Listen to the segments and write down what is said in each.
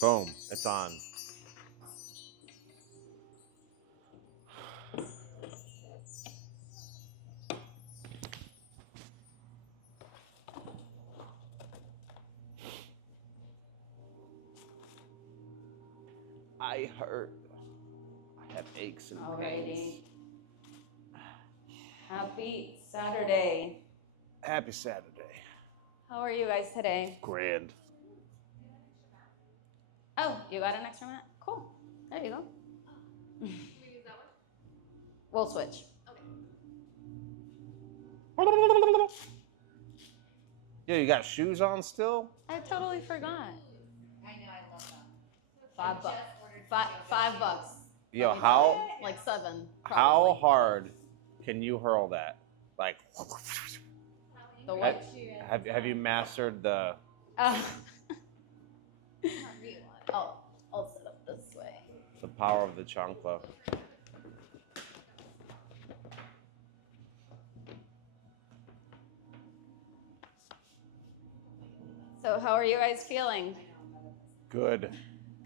Boom, it's on. I hurt. I have aches and pains. Happy Saturday. Happy Saturday. How are you guys today? Grand. Oh, you got an extra mat? Cool. There you go. Can we use that one? We'll switch. Okay. Yo, you got shoes on still? I totally forgot. I know, I love them. $5. $5. Yo, how Like 7. how Probably. hard can you hurl that? Like, The what? have you mastered the? I'll set up this way. The power of the chancla. So how are you guys feeling? Good.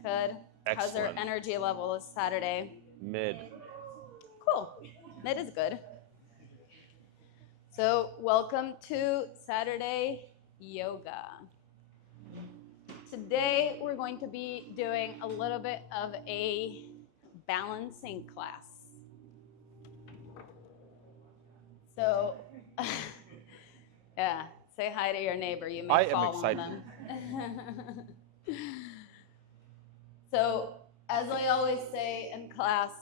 Good. How's your Excellent. energy level this Saturday? Mid. Cool. That is good. So welcome to Saturday Yoga. Today we're going to be doing a little bit of a balancing class. So, yeah, say hi to your neighbor. You may fall on them. So, as I always say in class,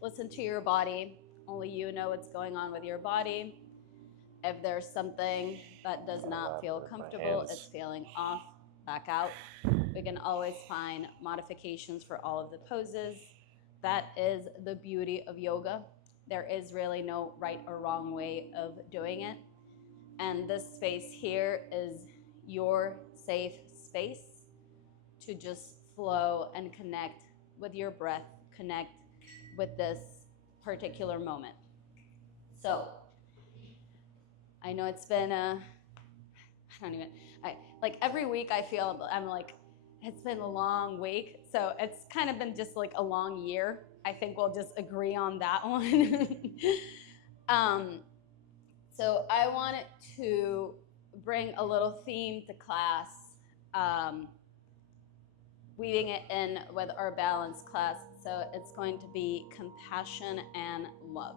listen to your body. Only you know what's going on with your body. If there's something that does not feel comfortable, it's feeling off, back out. We can always find modifications for all of the poses. That is the beauty of yoga. There is really no right or wrong way of doing it. And this space here is your safe space to just flow and connect with your breath, connect with this particular moment. So, I know it's been like every week I feel I'm like, it's been a long week. So it's kind of been just like a long year. I think we'll just agree on that one. So I wanted to bring a little theme to class, weaving it in with our balance class. So it's going to be compassion and love.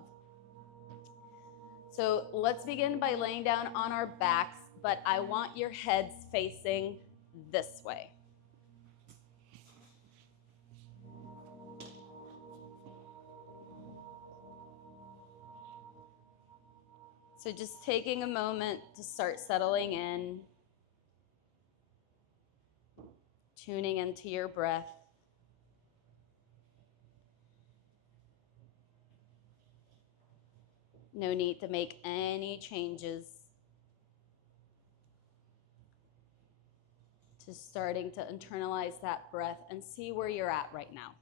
So let's begin by laying down on our backs, but I want your heads facing this way. So just taking a moment to start settling in, tuning into your breath. No need to make any changes. Just starting to internalize that breath and see where you're at right now.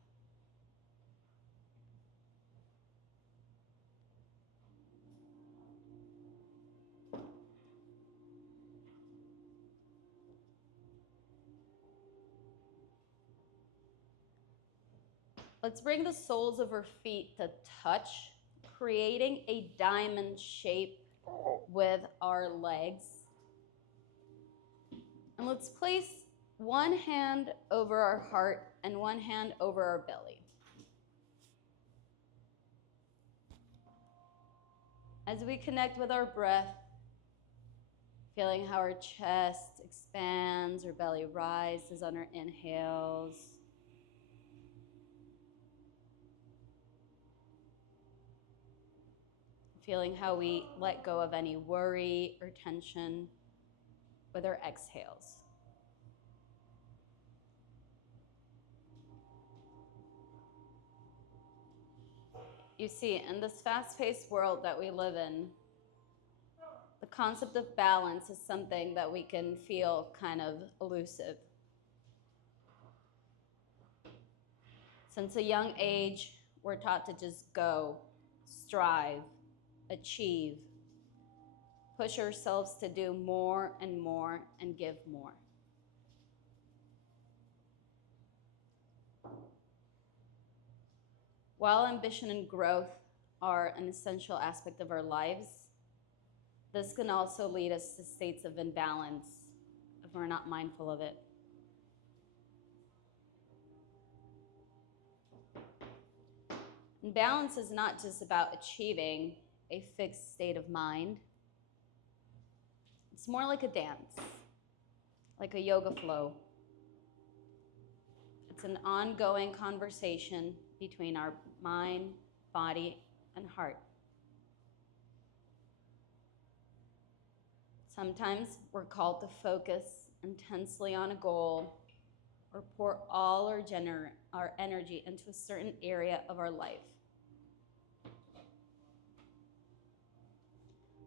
Let's bring the soles of our feet to touch, creating a diamond shape with our legs. And let's place one hand over our heart and one hand over our belly. As we connect with our breath, feeling how our chest expands, our belly rises on our inhales. Feeling how we let go of any worry or tension with our exhales. You see, in this fast-paced world that we live in, the concept of balance is something that we can feel kind of elusive. Since a young age, we're taught to just go, strive, achieve, push ourselves to do more and more and give more. While ambition and growth are an essential aspect of our lives, this can also lead us to states of imbalance if we're not mindful of it. And balance is not just about achieving a fixed state of mind. It's more like a dance, like a yoga flow. It's an ongoing conversation between our mind, body, and heart. Sometimes we're called to focus intensely on a goal or pour all our energy into a certain area of our life.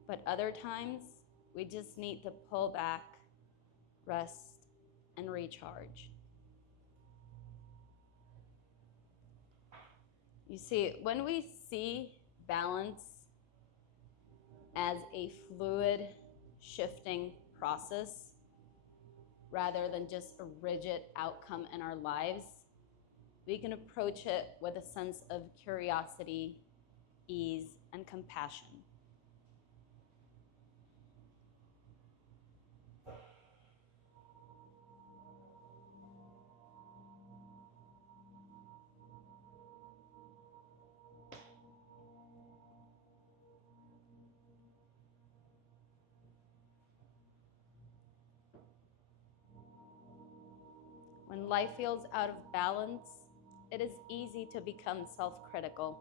But other times, we just need to pull back, rest, and recharge. You see, when we see balance as a fluid, shifting process, rather than just a rigid outcome in our lives, we can approach it with a sense of curiosity, ease, and compassion. When life feels out of balance, it is easy to become self-critical.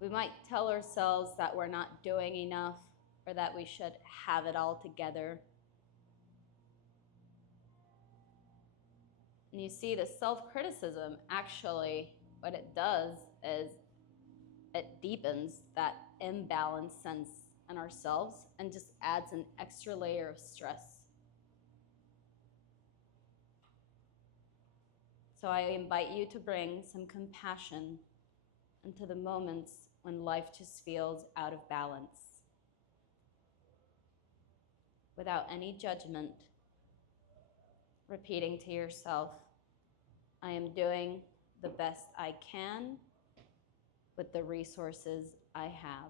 We might tell ourselves that we're not doing enough or that we should have it all together. And you see, the self-criticism, actually, what it does is it deepens that imbalanced sense in ourselves and just adds an extra layer of stress. So I invite you to bring some compassion into the moments when life just feels out of balance. Without any judgment, repeating to yourself, I am doing the best I can with the resources I have.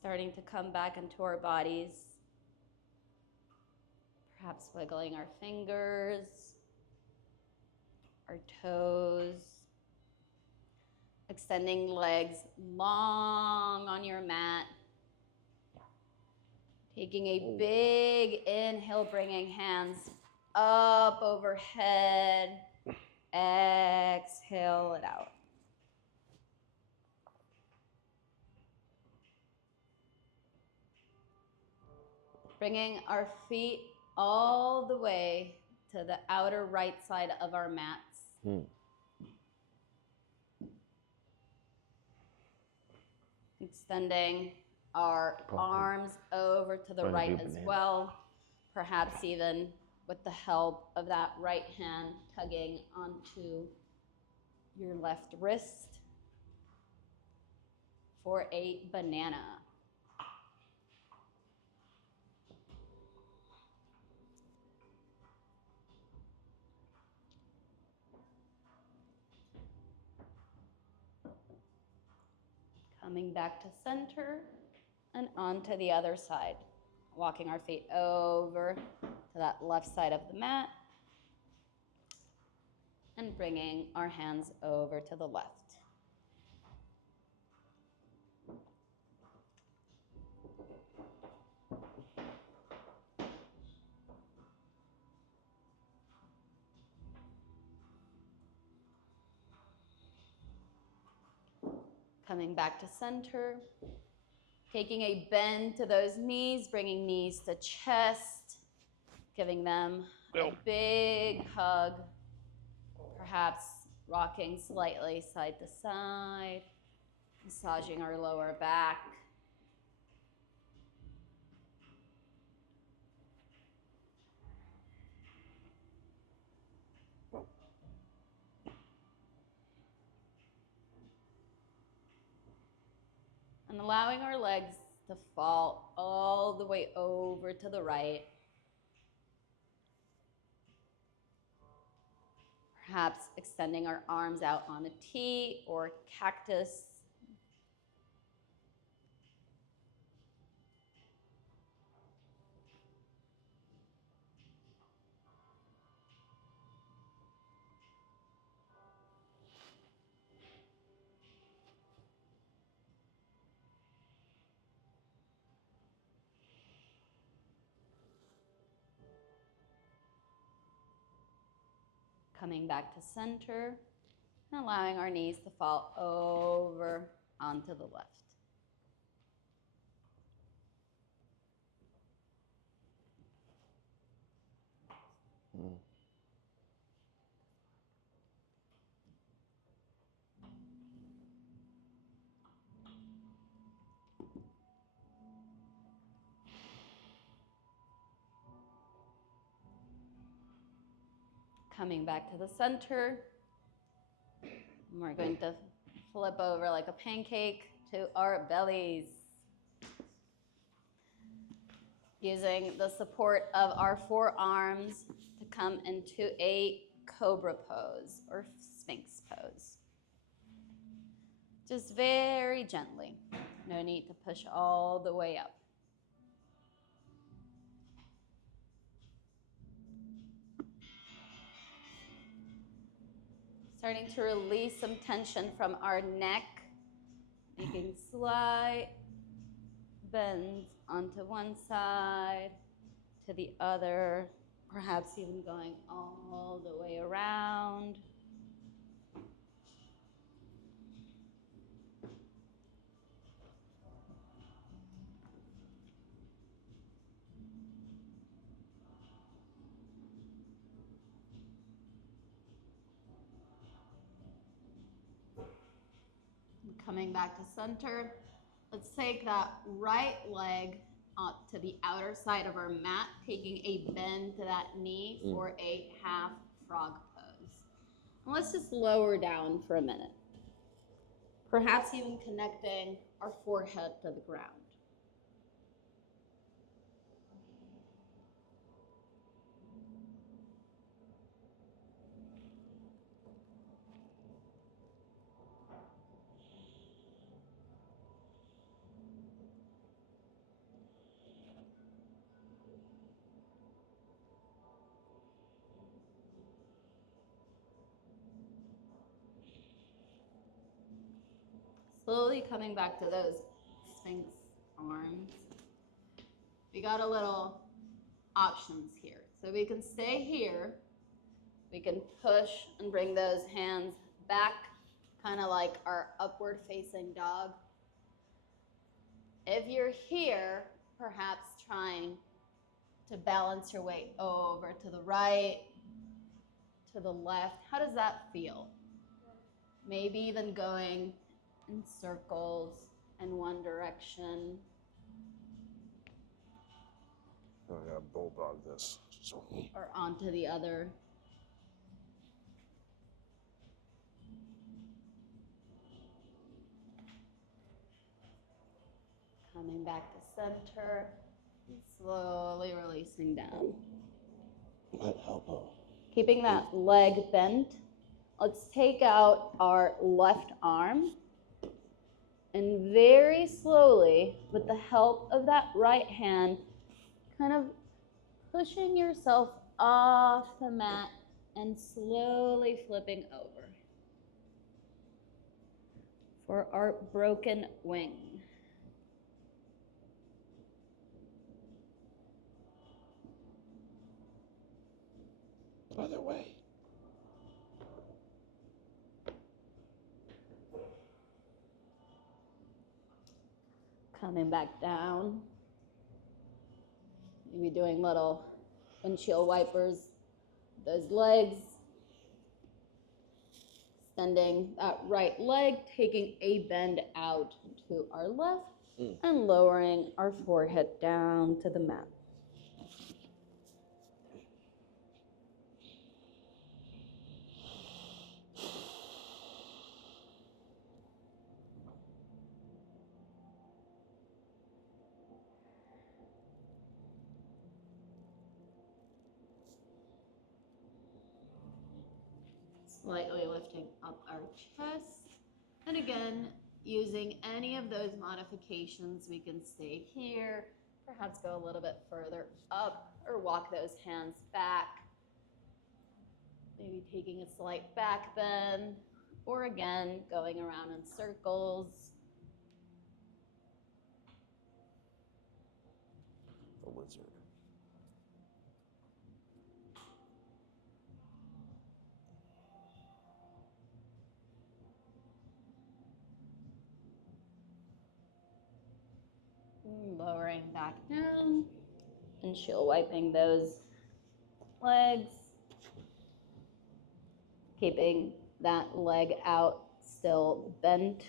Starting to come back into our bodies, perhaps wiggling our fingers, our toes, extending legs long on your mat, taking a big inhale, bringing hands up overhead, exhale it out. Bringing our feet all the way to the outer right side of our mats. Extending our arms over to the right as well, perhaps even with the help of that right hand tugging onto your left wrist for a banana. Coming back to center and onto the other side. Walking our feet over to that left side of the mat and bringing our hands over to the left. Coming back to center, taking a bend to those knees, bringing knees to chest, giving them a big hug, perhaps rocking slightly side to side, massaging our lower back. allowing our legs to fall all the way over to the right. Perhaps extending our arms out on a T or cactus. Coming back to center and allowing our knees to fall over onto the left. Coming back to the center, and we're going to flip over like a pancake to our bellies. Using the support of our forearms to come into a cobra pose or sphinx pose. Just very gently. No need to push all the way up. Starting to release some tension from our neck, making slight bends onto one side, to the other, perhaps even going all the way around. Coming back to center, let's take that right leg up to the outer side of our mat, taking a bend to that knee for a half frog pose. And let's just lower down for a minute. Perhaps even connecting our forehead to the ground. Slowly coming back to those sphinx arms. We got a little options here. So we can stay here. We can push and bring those hands back, kind of like our upward facing dog. If you're here, perhaps trying to balance your weight over to the right, to the left. How does that feel? Maybe even going in circles in one direction. I gotta bulldog this. So. Or onto the other. Coming back to center, and slowly releasing down. That elbow. Keeping that leg bent. Let's take out our left arm and very slowly, with the help of that right hand, kind of pushing yourself off the mat and slowly flipping over for our broken wing. Other way. Coming back down. Maybe doing little windshield wipers. Those legs. Extending that right leg, taking a bend out to our left, and lowering our forehead down to the mat. Slightly lifting up our chest. And again, using any of those modifications, we can stay here, perhaps go a little bit further up, or walk those hands back. Maybe taking a slight back bend, or again, going around in circles. The lizard. Lowering back down, windshield wiping those legs. Keeping that leg out, still bent.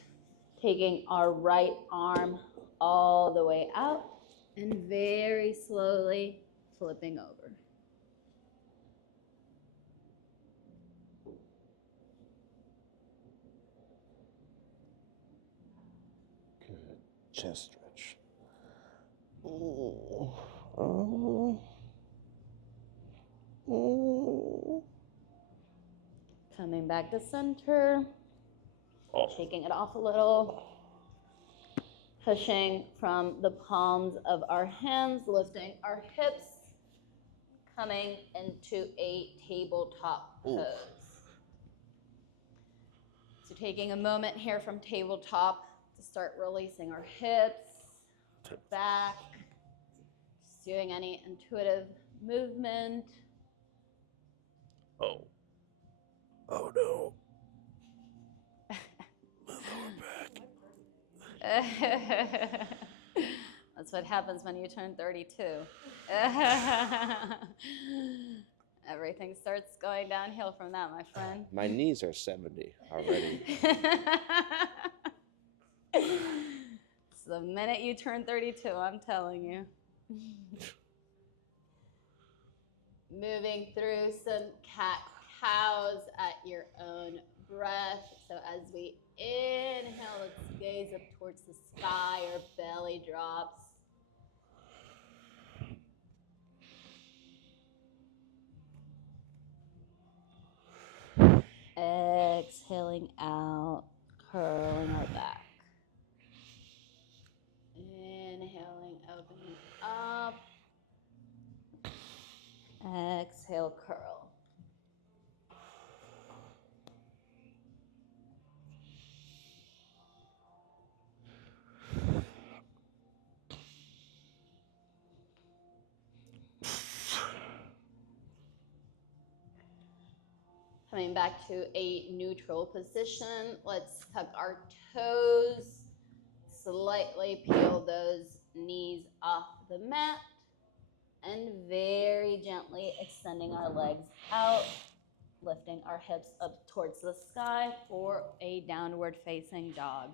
Taking our right arm all the way out and very slowly flipping over. Good. Chest stretch. Oh. Oh. Oh. Coming back to center, shaking it off a little. Pushing from the palms of our hands, lifting our hips, coming into a tabletop pose. So taking a moment here from tabletop to start releasing our hips, back, just doing any intuitive movement. Oh. Oh no. My lower back. That's what happens when you turn 32. Everything starts going downhill from that, my friend. My knees are 70 already. It's the minute you turn 32, I'm telling you. Moving through some cat-cows at your own breath. So as we inhale, let's gaze up towards the sky, our belly drops. Exhaling out, curling our back. Inhaling, opening up. Exhale, curl. Coming back to a neutral position, let's tuck our toes, slightly peel those knees off the mat, and very gently extending our legs out, lifting our hips up towards the sky for a downward facing dog.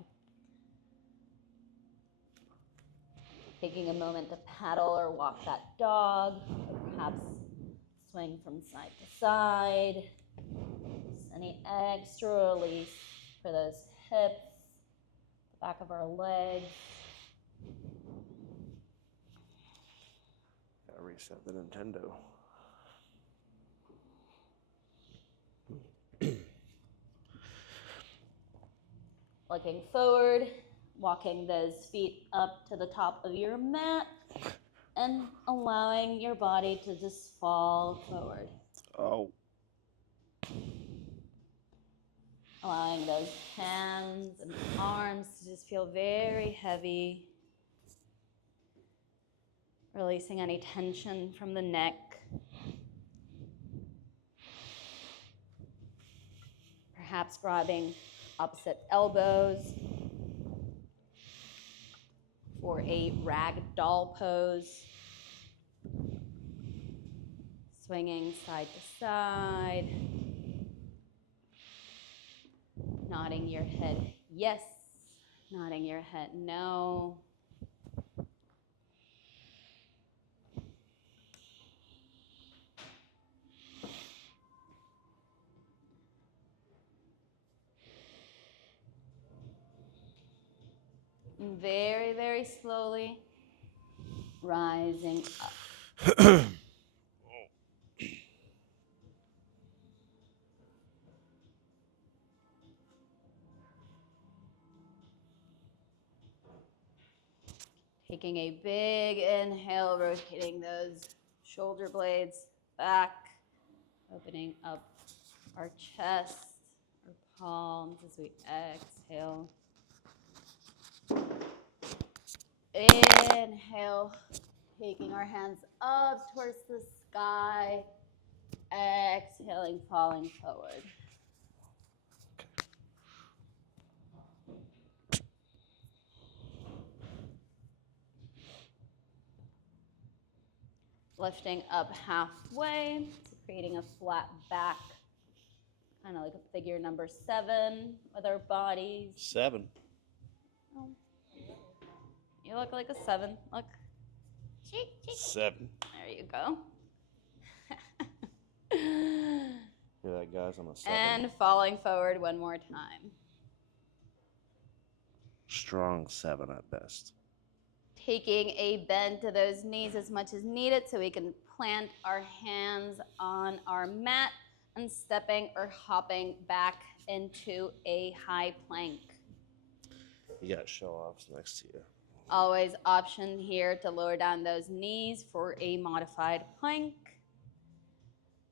Taking a moment to paddle or walk that dog, or perhaps swing from side to side. Just any extra release for those hips, the back of our legs. Gotta reset the Nintendo. Looking forward, walking those feet up to the top of your mat and allowing your body to just fall forward. Oh. Allowing those hands and arms to just feel very heavy. Releasing any tension from the neck. Perhaps grabbing opposite elbows for a ragdoll pose. Swinging side to side. Nodding your head yes, nodding your head no. Very, very slowly rising up. Taking a big inhale, rotating those shoulder blades back, opening up our chest, our palms as we exhale. Inhale, taking our hands up towards the sky. Exhaling, falling forward. Lifting up halfway, so creating a flat back, kind of like a figure number 7 with our bodies. 7. Oh. You look like a 7. Look. Cheek, cheek. 7. There you go. Hear that, guys? I'm a 7. And falling forward one more time. Strong 7 at best. Taking a bend to those knees as much as needed so we can plant our hands on our mat and stepping or hopping back into a high plank. You got show-offs next to you. Always option here to lower down those knees for a modified plank.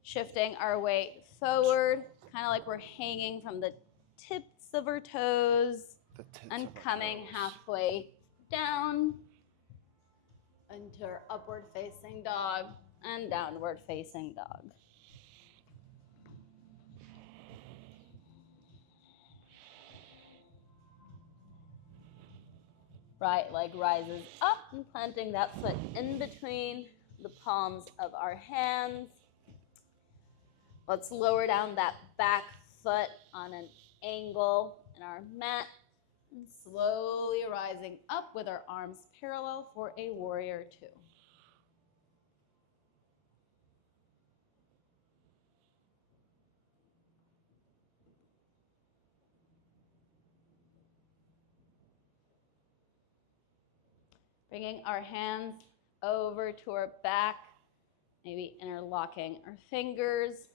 Shifting our weight forward, kind of like we're hanging from the tips of our toes and coming halfway down into our upward facing dog and downward facing dog. Right leg rises up and planting that foot in between the palms of our hands. Let's lower down that back foot on an angle in our mat and slowly rising up with our arms parallel for a warrior 2. Bringing our hands over to our back, maybe interlocking our fingers,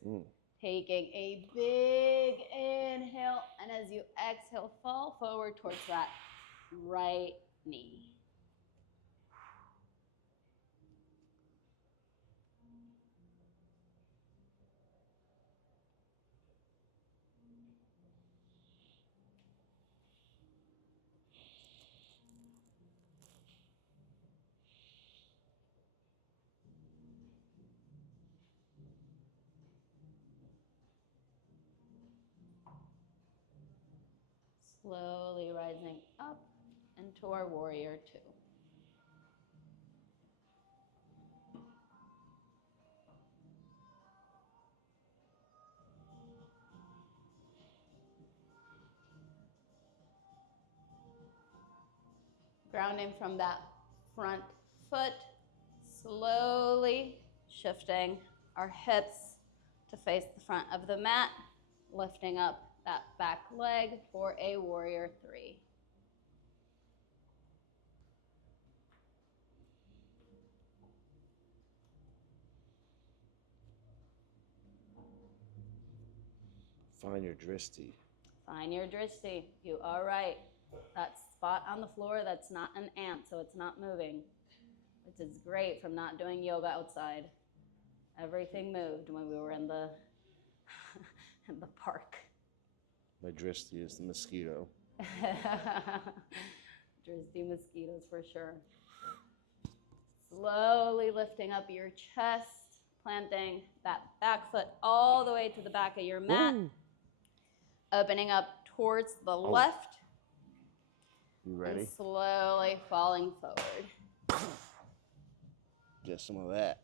taking a big inhale, and as you exhale, fall forward towards that right knee. Slowly rising up into our warrior 2. Grounding from that front foot, slowly shifting our hips to face the front of the mat, lifting up that back leg for a warrior 3. Find your drishti. Find your drishti. You are right. That spot on the floor, that's not an ant, so it's not moving, which is great from not doing yoga outside. Everything moved when we were in the in the park. My drishti is the mosquito. Drishti mosquitoes for sure. Slowly lifting up your chest, planting that back foot all the way to the back of your mat. Ooh. Opening up towards the left. You ready? And slowly falling forward. Get some of that.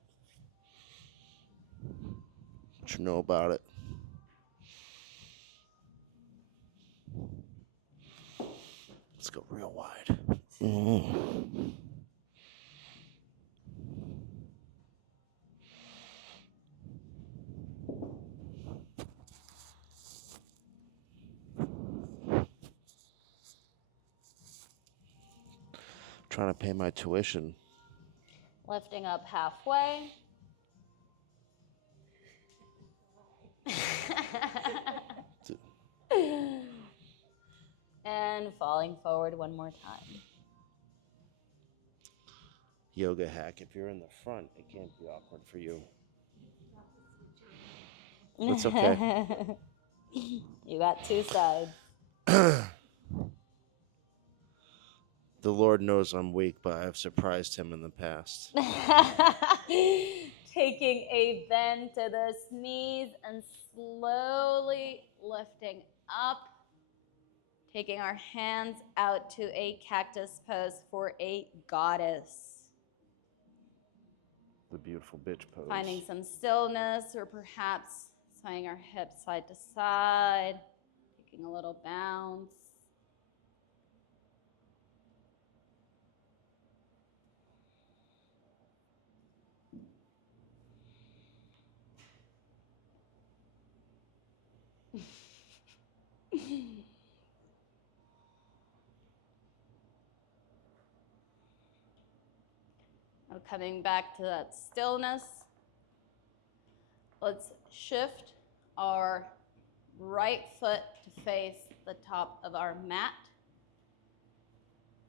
What you know about it? Let's go real wide. Mm-hmm. Trying to pay my tuition. Lifting up halfway. And falling forward one more time. yoga hack. If you're in the front, it can't be awkward for you. That's okay. You got two sides. The Lord knows I'm weak, but I've surprised him in the past. Taking a bend to the knees and slowly lifting up. Taking our hands out to a cactus pose for a goddess. The beautiful bitch pose. Finding some stillness, or perhaps swaying our hips side to side. Taking a little bounce. Now coming back to that stillness, let's shift our right foot to face the top of our mat.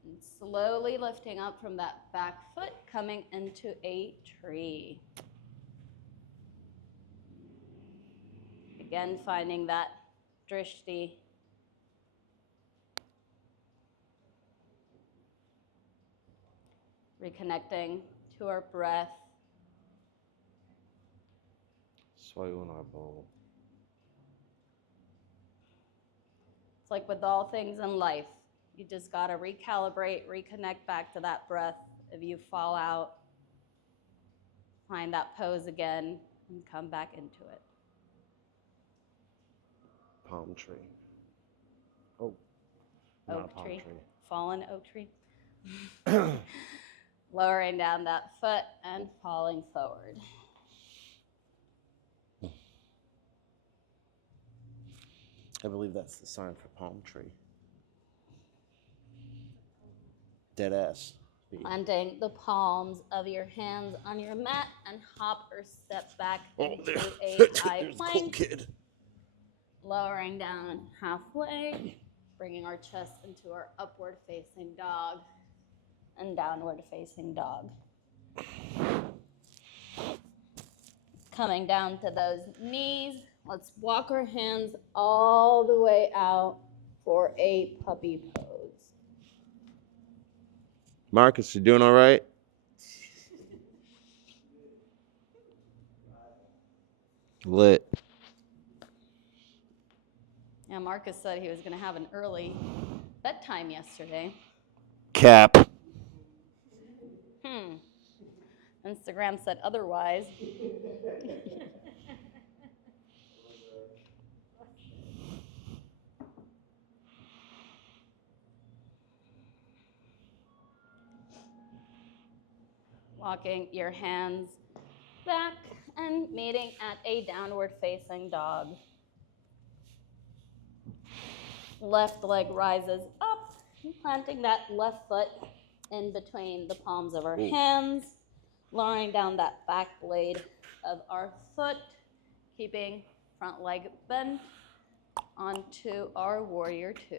And slowly lifting up from that back foot, coming into a tree. Again, finding that drishti. Reconnecting to our breath. Swolesome.Raymond. It's like with all things in life, you just got to recalibrate, reconnect back to that breath. If you fall out, find that pose again and come back into it. Palm tree. Oh, not Oak a palm tree. tree. Fallen oak tree. Lowering down that foot and falling forward. I believe that's the sign for palm tree. Dead ass. Planting the palms of your hands on your mat and hop or step back into a high plank. Cool kid. Lowering down halfway, bringing our chest into our upward facing dog and downward facing dog. Coming down to those knees, let's walk our hands all the way out for a puppy pose. Marcus, you doing all right? Lit. Yeah, Marcus said he was going to have an early bedtime yesterday. Cap. Instagram said otherwise. Walking your hands back and meeting at a downward facing dog. Left leg rises up, planting that left foot in between the palms of our hands, lowering down that back blade of our foot, keeping front leg bent onto our warrior two.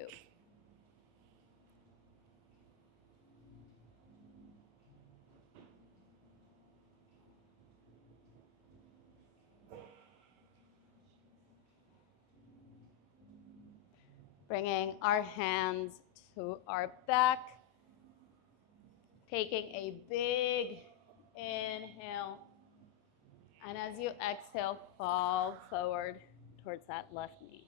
Bringing our hands to our back, taking a big inhale, and as you exhale, fall forward towards that left knee.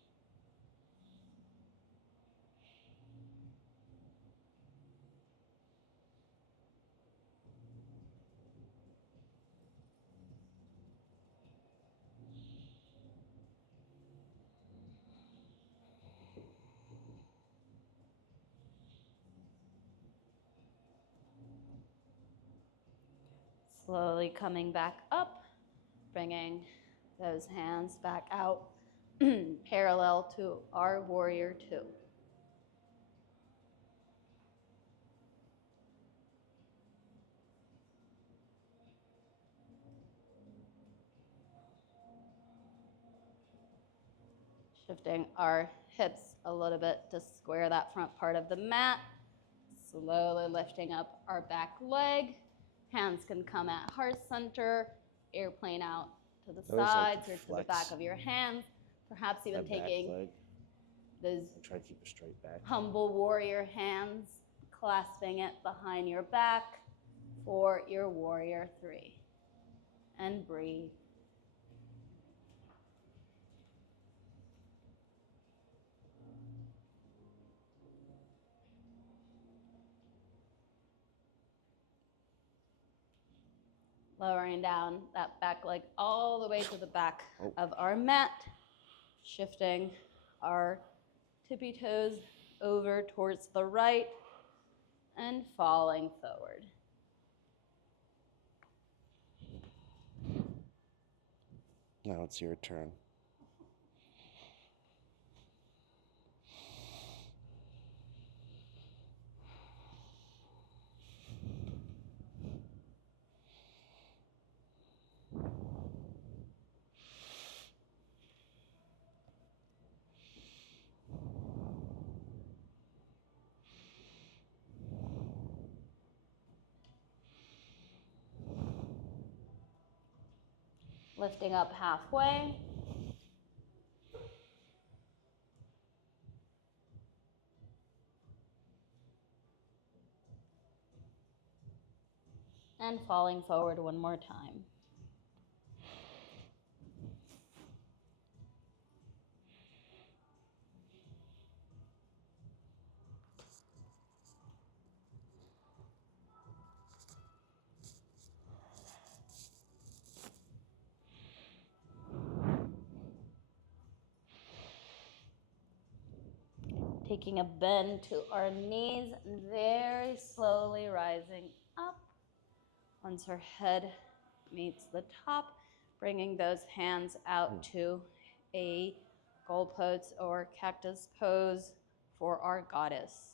Slowly coming back up, bringing those hands back out, parallel to our warrior two. Shifting our hips a little bit to square that front part of the mat. Slowly lifting up our back leg, Hands can come at heart center, airplane out to the I always like sides to or to the back flex of your hands. Perhaps even that back taking leg those and try to keep a straight back. humble warrior hands, clasping it behind your back for your warrior 3. And breathe. Lowering down that back leg all the way to the back of our mat, shifting our tippy toes over towards the right and falling forward. Now it's your turn. Lifting up halfway. And falling forward one more time. Taking a bend to our knees and very slowly rising up. Once our head meets the top, bringing those hands out to a goal pose or cactus pose for our goddess.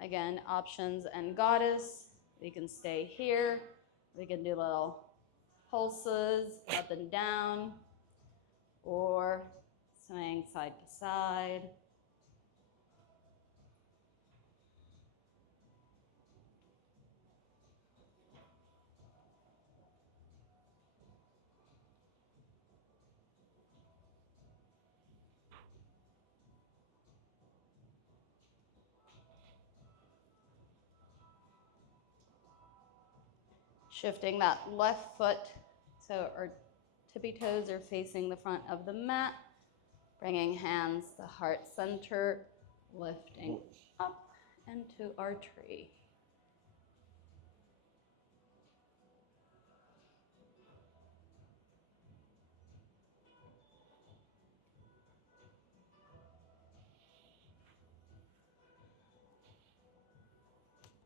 Again, options and goddess. We can stay here. We can do little pulses up and down or swaying side to side. Shifting that left foot so our tippy toes are facing the front of the mat. Bringing hands to heart center, lifting up into our tree.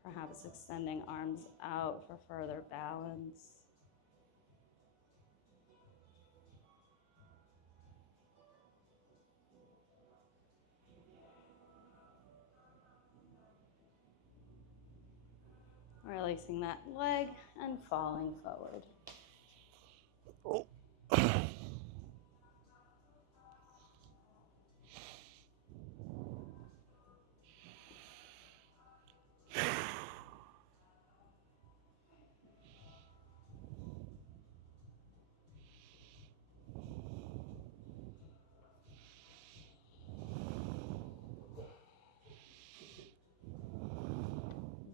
Perhaps extending arms out for further balance. Releasing that leg and falling forward. Oh.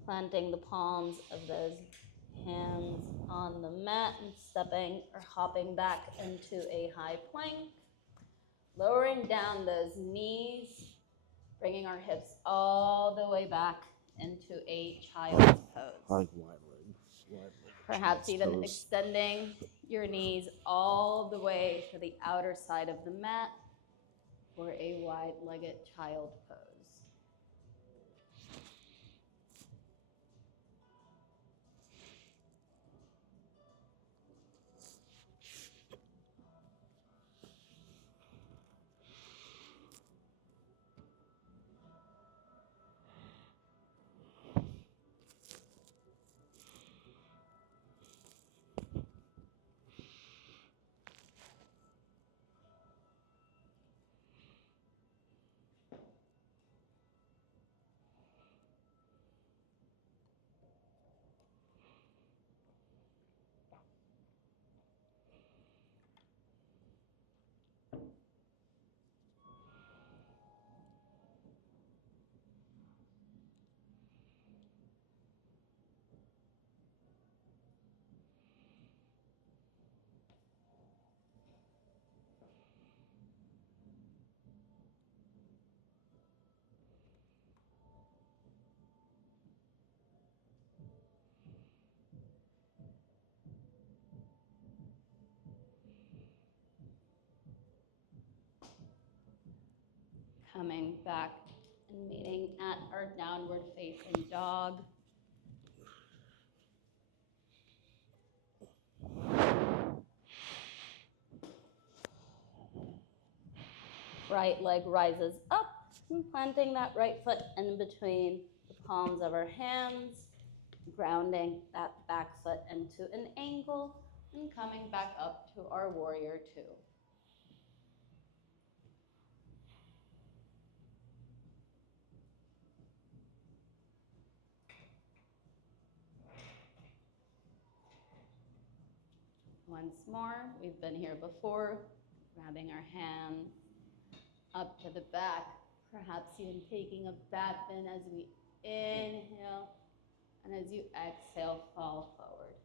Planting the palms of those hands on the mat and stepping or hopping back into a high plank. Lowering down those knees, bringing our hips all the way back into a child's pose. I like wide leg. Perhaps even toes. extending your knees all the way to the outer side of the mat for a wide-legged child pose. Coming back and meeting at our downward facing dog. Right leg rises up and planting that right foot in between the palms of our hands, grounding that back foot into an angle and coming back up to our warrior two. Once more, we've been here before, grabbing our hands up to the back, perhaps even taking a back bend as we inhale, and as you exhale, fall forward.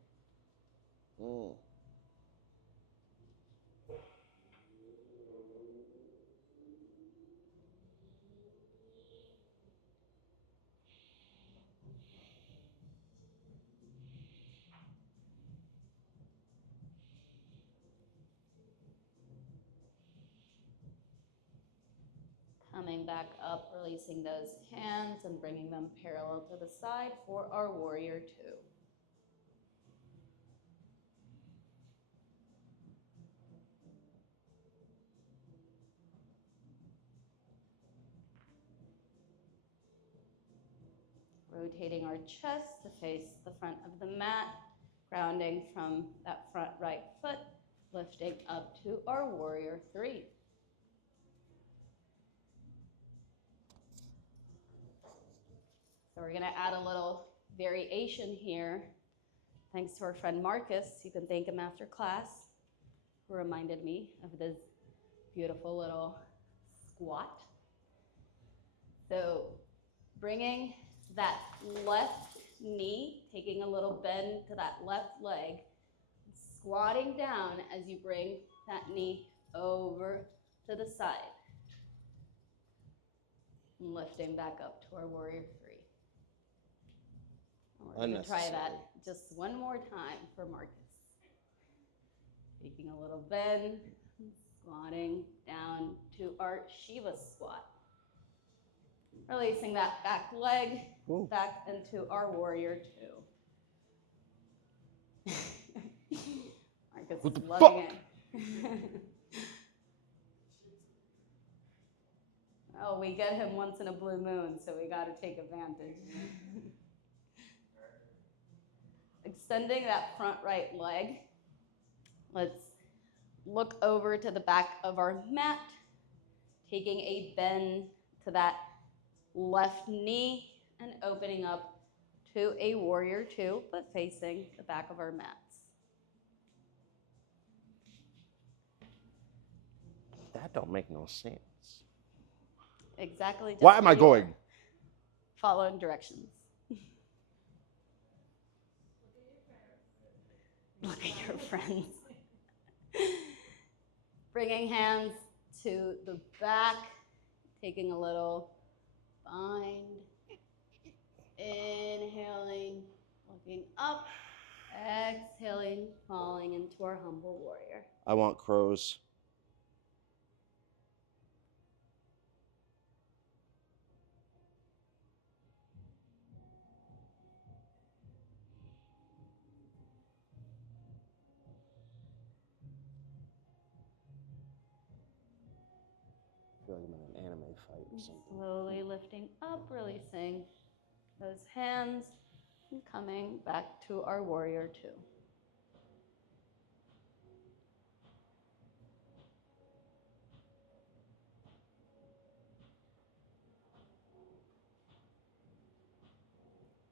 Coming back up, releasing those hands and bringing them parallel to the side for our warrior two. Rotating our chest to face the front of the mat, grounding from that front right foot, lifting up to our warrior three. So we're gonna add a little variation here. Thanks to our friend Marcus, you can thank him after class, who reminded me of this beautiful little squat. So bringing that left knee, taking a little bend to that left leg, squatting down as you bring that knee over to the side. And lifting back up to our warrior three. And we're going to try that just one more time for Marcus. Taking a little bend, squatting down to our Shiva squat. Releasing that back leg back into our warrior two. Marcus is loving it. Oh, we get him once in a blue moon, so we got to take advantage. Extending that front right leg. Let's look over to the back of our mat, taking a bend to that left knee and opening up to a warrior two, but facing the back of our mats. That don't make no sense. Exactly. Why am I going? Following directions. Look at your friends. Bringing hands to the back, taking a little bind. Inhaling, looking up. Exhaling, falling into our humble warrior. I want crows. I feel like I'm in an anime fight or something. Slowly lifting up, releasing those hands, and coming back to our warrior two.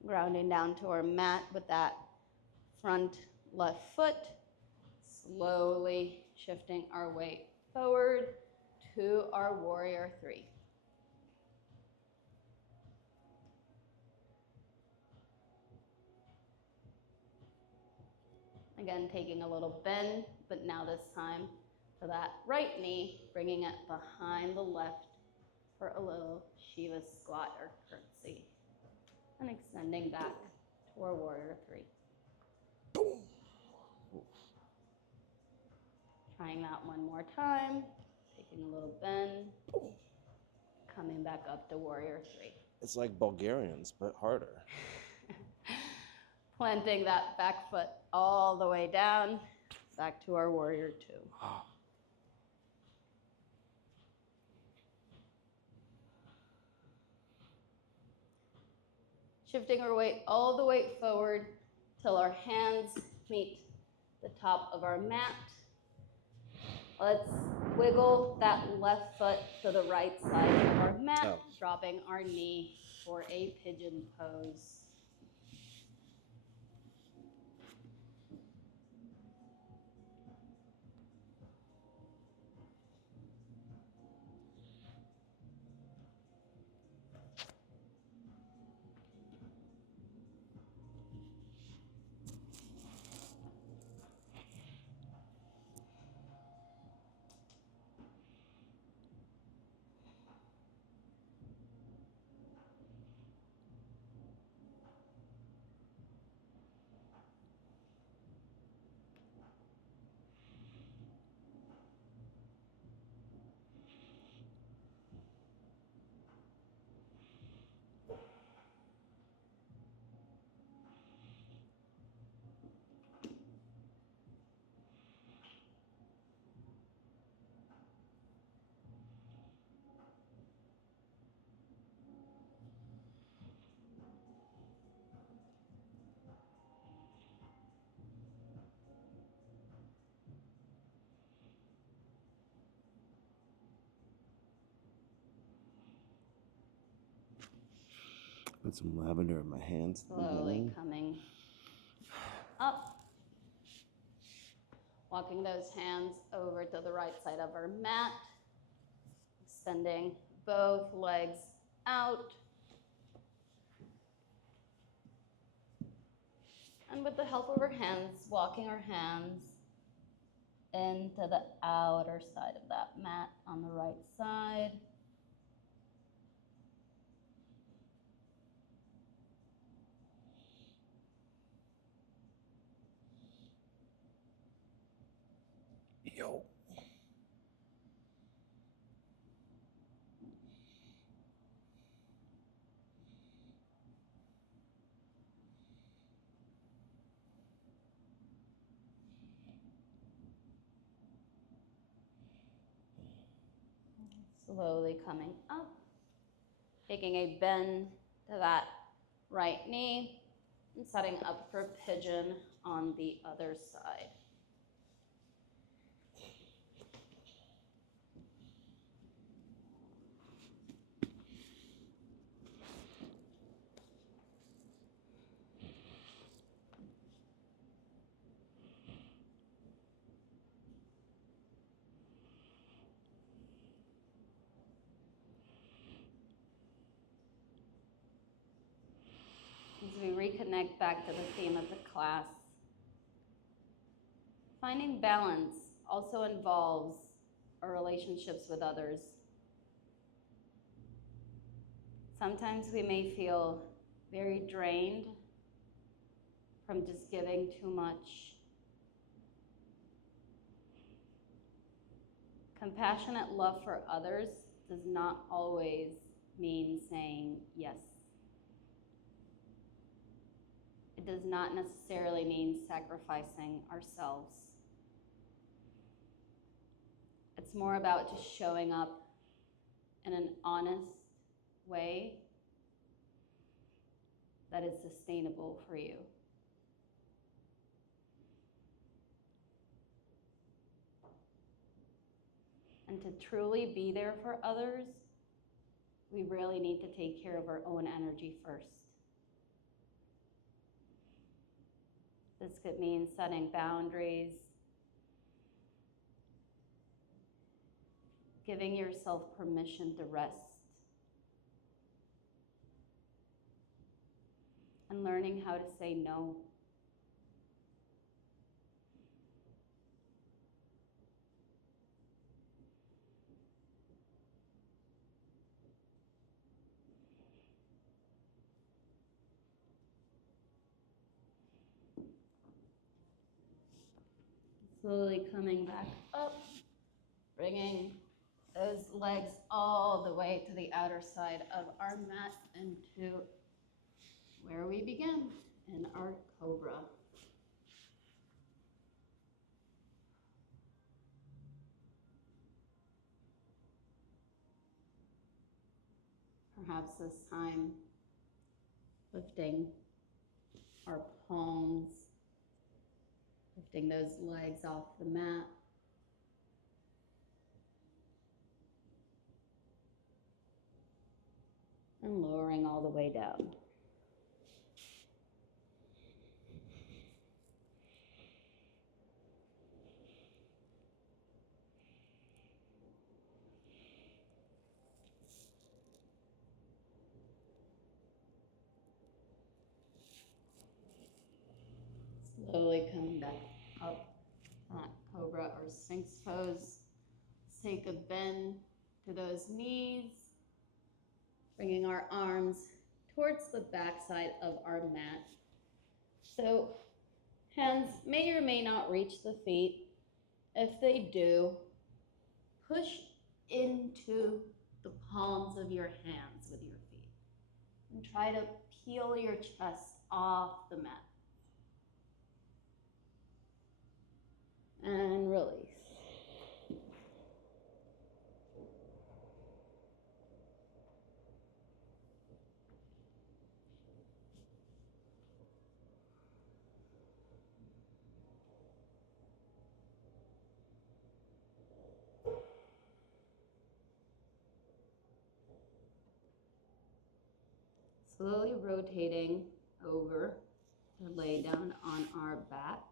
Grounding down to our mat with that front left foot, slowly shifting our weight forward to our warrior three. Again, taking a little bend, but now this time for that right knee, bringing it behind the left for a little Shiva squat or curtsy. And extending back to our warrior three. Trying that one more time, taking a little bend, coming back up to warrior 3. It's like Bulgarians, but harder. Planting that back foot all the way down, back to our warrior 2. Shifting our weight all the way forward till our hands meet the top of our mat. Let's wiggle that left foot to the right side of our mat, dropping our knee for a pigeon pose. Put some lavender in my hands. Slowly coming up. Walking those hands over to the right side of our mat. Extending both legs out. And with the help of our hands, walking our hands into the outer side of that mat on the right side. Yo. Slowly coming up, taking a bend to that right knee, and setting up for pigeon on the other side. As we reconnect back to the theme of the class, finding balance also involves our relationships with others. Sometimes we may feel very drained from just giving too much. Compassionate love for others does not always mean saying yes. It does not necessarily mean sacrificing ourselves. It's more about just showing up in an honest way that is sustainable for you. And to truly be there for others, we really need to take care of our own energy first. This could mean setting boundaries, giving yourself permission to rest, and learning how to say no. Slowly coming back up, bringing those legs all the way to the outer side of our mat and to where we begin in our cobra. Perhaps this time lifting our palms, lifting those legs off the mat. And lowering all the way down. Slowly coming back up that cobra or sphinx pose. Let's take a bend to those knees, bringing our arms towards the backside of our mat. So hands may or may not reach the feet. If they do, push into the palms of your hands with your feet and try to peel your chest off the mat. And release. Slowly rotating over to lay down on our backs.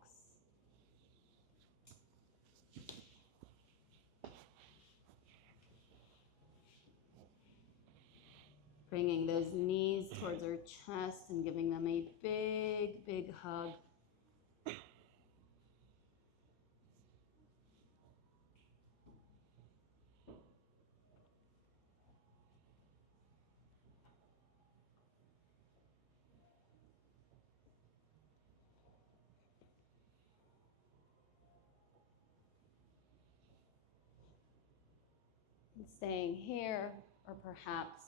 Bringing those knees towards our chest and giving them a big, big hug. And staying here, or perhaps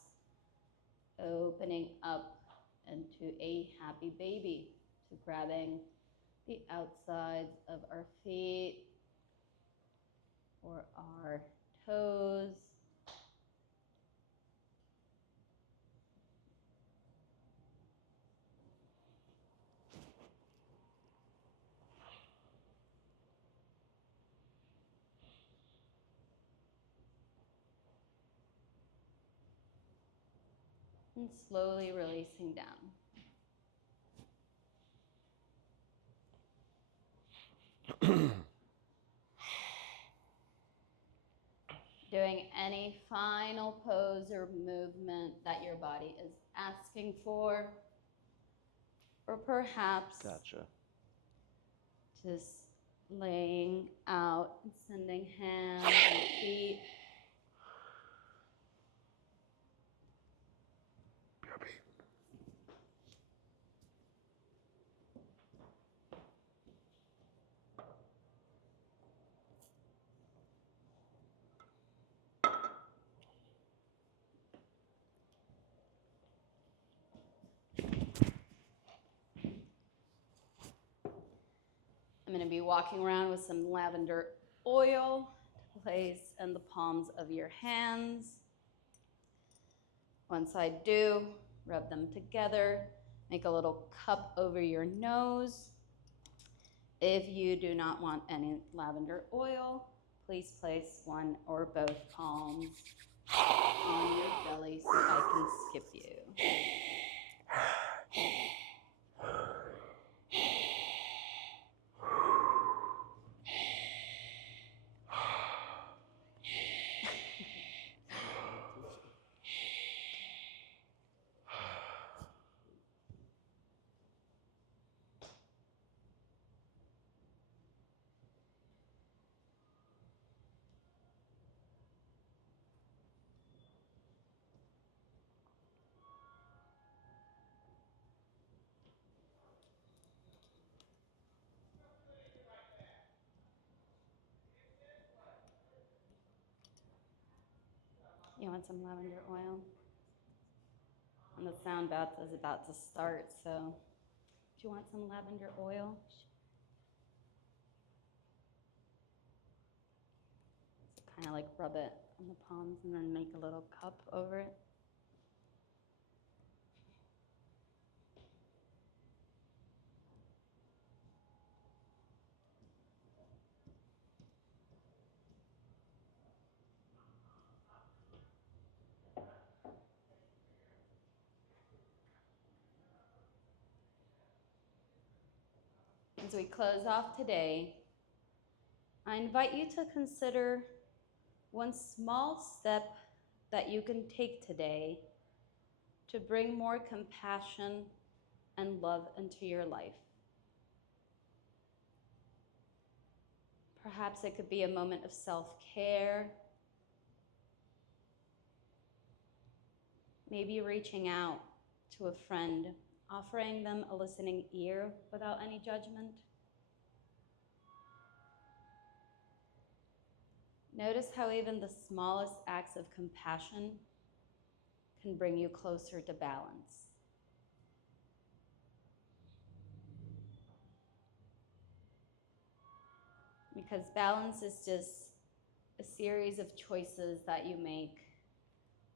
opening up into a happy baby. So grabbing the outsides of our feet or our toes. And slowly releasing down. Doing any final pose or movement that your body is asking for. Or perhaps Gotcha. just laying out and sending hands and feet. I'm going to be walking around with some lavender oil to place in the palms of your hands. Once I do, rub them together. Make a little cup over your nose. If you do not want any lavender oil, please place one or both palms on your belly so I can skip you. You want some lavender oil? And the sound bath is about to start, so do you want some lavender oil? So kind of like rub it on the palms and then make a little cup over it. As we close off today, I invite you to consider one small step that you can take today to bring more compassion and love into your life. Perhaps it could be a moment of self-care, maybe reaching out to a friend, offering them a listening ear without any judgment. Notice how even the smallest acts of compassion can bring you closer to balance. Because balance is just a series of choices that you make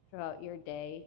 throughout your day.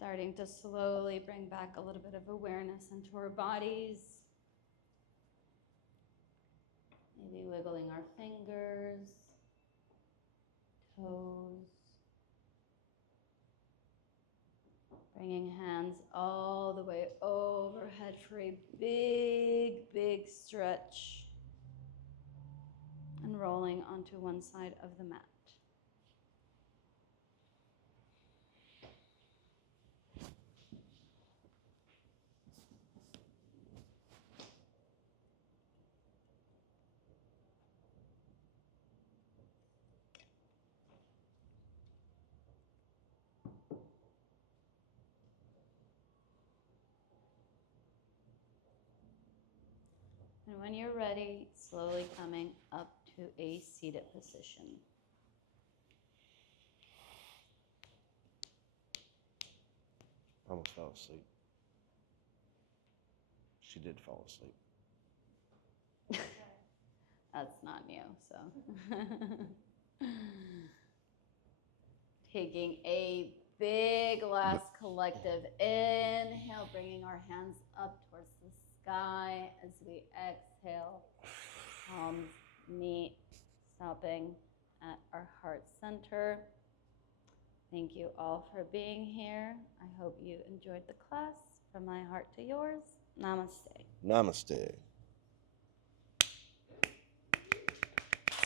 Starting to slowly bring back a little bit of awareness into our bodies. Maybe wiggling our fingers, toes. Bringing hands all the way overhead for a big, big stretch. And rolling onto one side of the mat. And when you're ready, slowly coming up to a seated position. I almost fell asleep. She did fall asleep. That's not new, so. Taking a big last collective inhale, bringing our hands up towards the sky as we exhale. Palms meet, stopping at our heart center. Thank you all for being here. I hope you enjoyed the class. From my heart to yours, namaste. Namaste.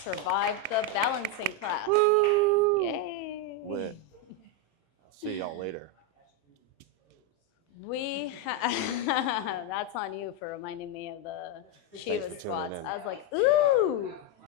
Survived the balancing class. Yay! Lit. I'll see y'all later. That's on you for reminding me of the Thanks Shiva for tuning squats. in. I was like, ooh!